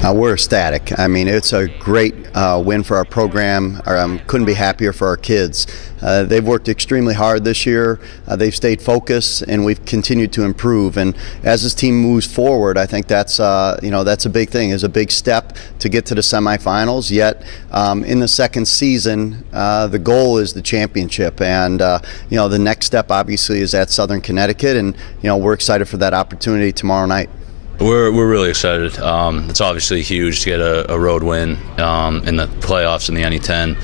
We're ecstatic. I mean, it's a great win for our program. Couldn't be happier for our kids. They've worked extremely hard this year. They've stayed focused, and we've continued to improve. And as this team moves forward, I think that's that's a big thing. It's a big step to get to the semifinals. Yet, in the second season, the goal is the championship, and the next step obviously is at Southern Connecticut, and we're excited for that opportunity tomorrow night. We're really excited. It's obviously huge to get a road win in the playoffs in the NE-10.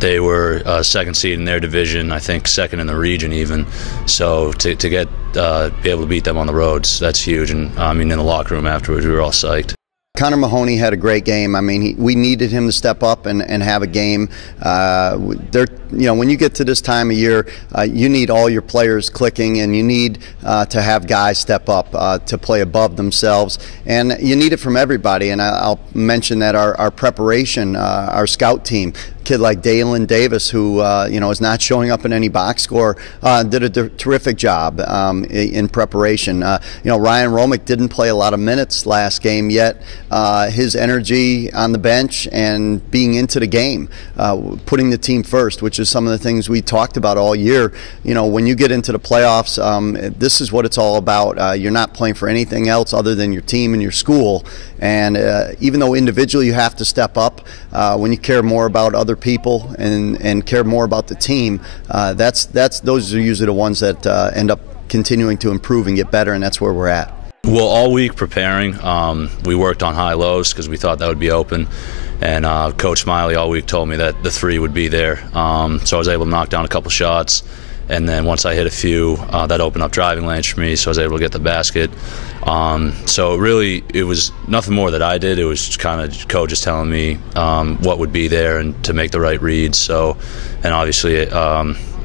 They were second seed in their division, I think second in the region even. So to be able to beat them on the roads, that's huge. And I mean, in the locker room afterwards, we were all psyched. Connor Mahoney had a great game. I mean, we needed him to step up and have a game. When you get to this time of year, you need all your players clicking, and you need to have guys step up to play above themselves. And you need it from everybody. And I'll mention that our preparation, our scout team, kid like Dalen Davis, who is not showing up in any box score, did a terrific job in preparation. Ryan Romick didn't play a lot of minutes last game, yet his energy on the bench and being into the game, putting the team first, which is some of the things we talked about all year. When you get into the playoffs, this is what it's all about. You're not playing for anything else other than your team and your school. And even though individually you have to step up, when you care more about other people and care more about the team, those are usually the ones that end up continuing to improve and get better, and that's where we're at. Well, all week preparing, we worked on high lows because we thought that would be open. And Coach Smiley all week told me that the three would be there. So I was able to knock down a couple shots. And then once I hit a few, that opened up driving lanes for me, so I was able to get the basket. So really, it was nothing more that I did. It was kind of Coach just telling me what would be there and to make the right reads. So, and obviously,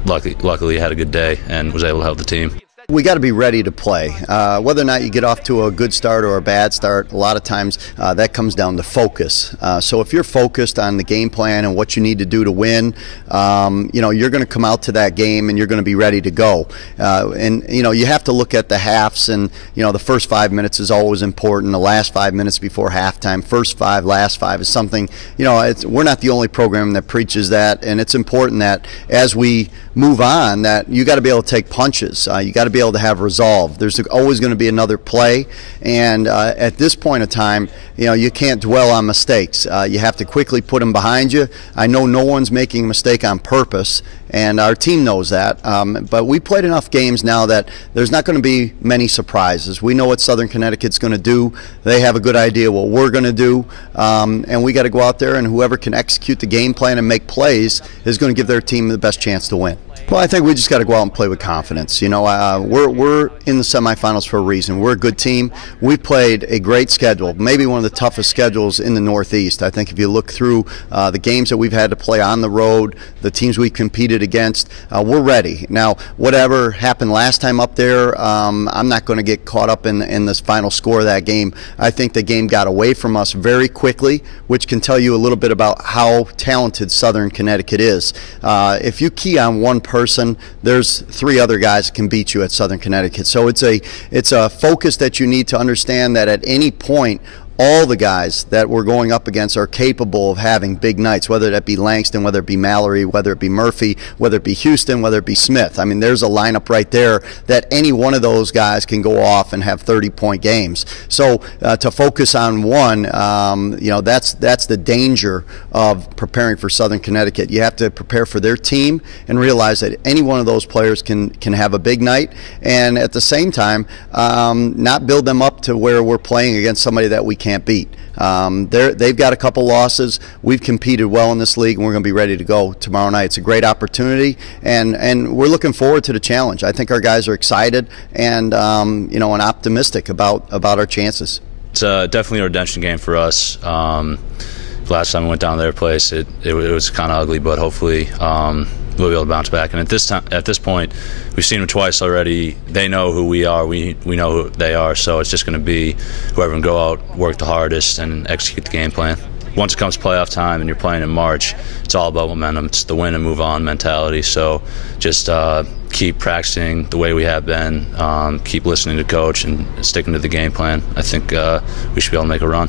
luckily, had a good day and was able to help the team. We got to be ready to play. Whether or not you get off to a good start or a bad start, a lot of times that comes down to focus. So if you're focused on the game plan and what you need to do to win, you're going to come out to that game and you're going to be ready to go. You have to look at the halves, and the first 5 minutes is always important. The last 5 minutes before halftime, first five, last five is something. We're not the only program that preaches that, and it's important that as we move on, that you got to be able to take punches. You got to be able to have resolve. There's always going to be another play, and at this point of time, you can't dwell on mistakes. You have to quickly put them behind you. I know no one's making a mistake on purpose, and our team knows that. But we played enough games now that there's not going to be many surprises. We know what Southern Connecticut's going to do. They have a good idea what we're going to do, and we got to go out there, and whoever can execute the game plan and make plays is going to give their team the best chance to win. Well, I think we just got to go out and play with confidence. We're in the semifinals for a reason. We're a good team. We've played a great schedule, maybe one of the toughest schedules in the Northeast. I think if you look through the games that we've had to play on the road, the teams we competed against, we're ready. Now, whatever happened last time up there, I'm not going to get caught up in this final score of that game. I think the game got away from us very quickly, which can tell you a little bit about how talented Southern Connecticut is. If you key on one person, there's three other guys that can beat you at Southern Connecticut. So it's a focus that you need to understand that at any point, all the guys that we're going up against are capable of having big nights, whether that be Langston, whether it be Mallory, whether it be Murphy, whether it be Houston, whether it be Smith. I mean, there's a lineup right there that any one of those guys can go off and have 30-point games. So to focus on one, that's the danger of preparing for Southern Connecticut. You have to prepare for their team and realize that any one of those players can have a big night, and at the same time, not build them up to where we're playing against somebody that we can't beat. They've got a couple losses. We've competed well in this league, and we're going to be ready to go tomorrow night. It's a great opportunity, and we're looking forward to the challenge. I think our guys are excited and and optimistic about our chances. It's definitely a redemption game for us. Last time we went down to their place, it was kind of ugly, but hopefully we'll be able to bounce back. And at this point, we've seen them twice already. They know who we are. We know who they are. So it's just going to be whoever can go out, work the hardest, and execute the game plan. once it comes playoff time and you're playing in March, it's all about momentum. It's the win and move on mentality. So just keep practicing the way we have been, keep listening to coach and sticking to the game plan. I think we should be able to make a run.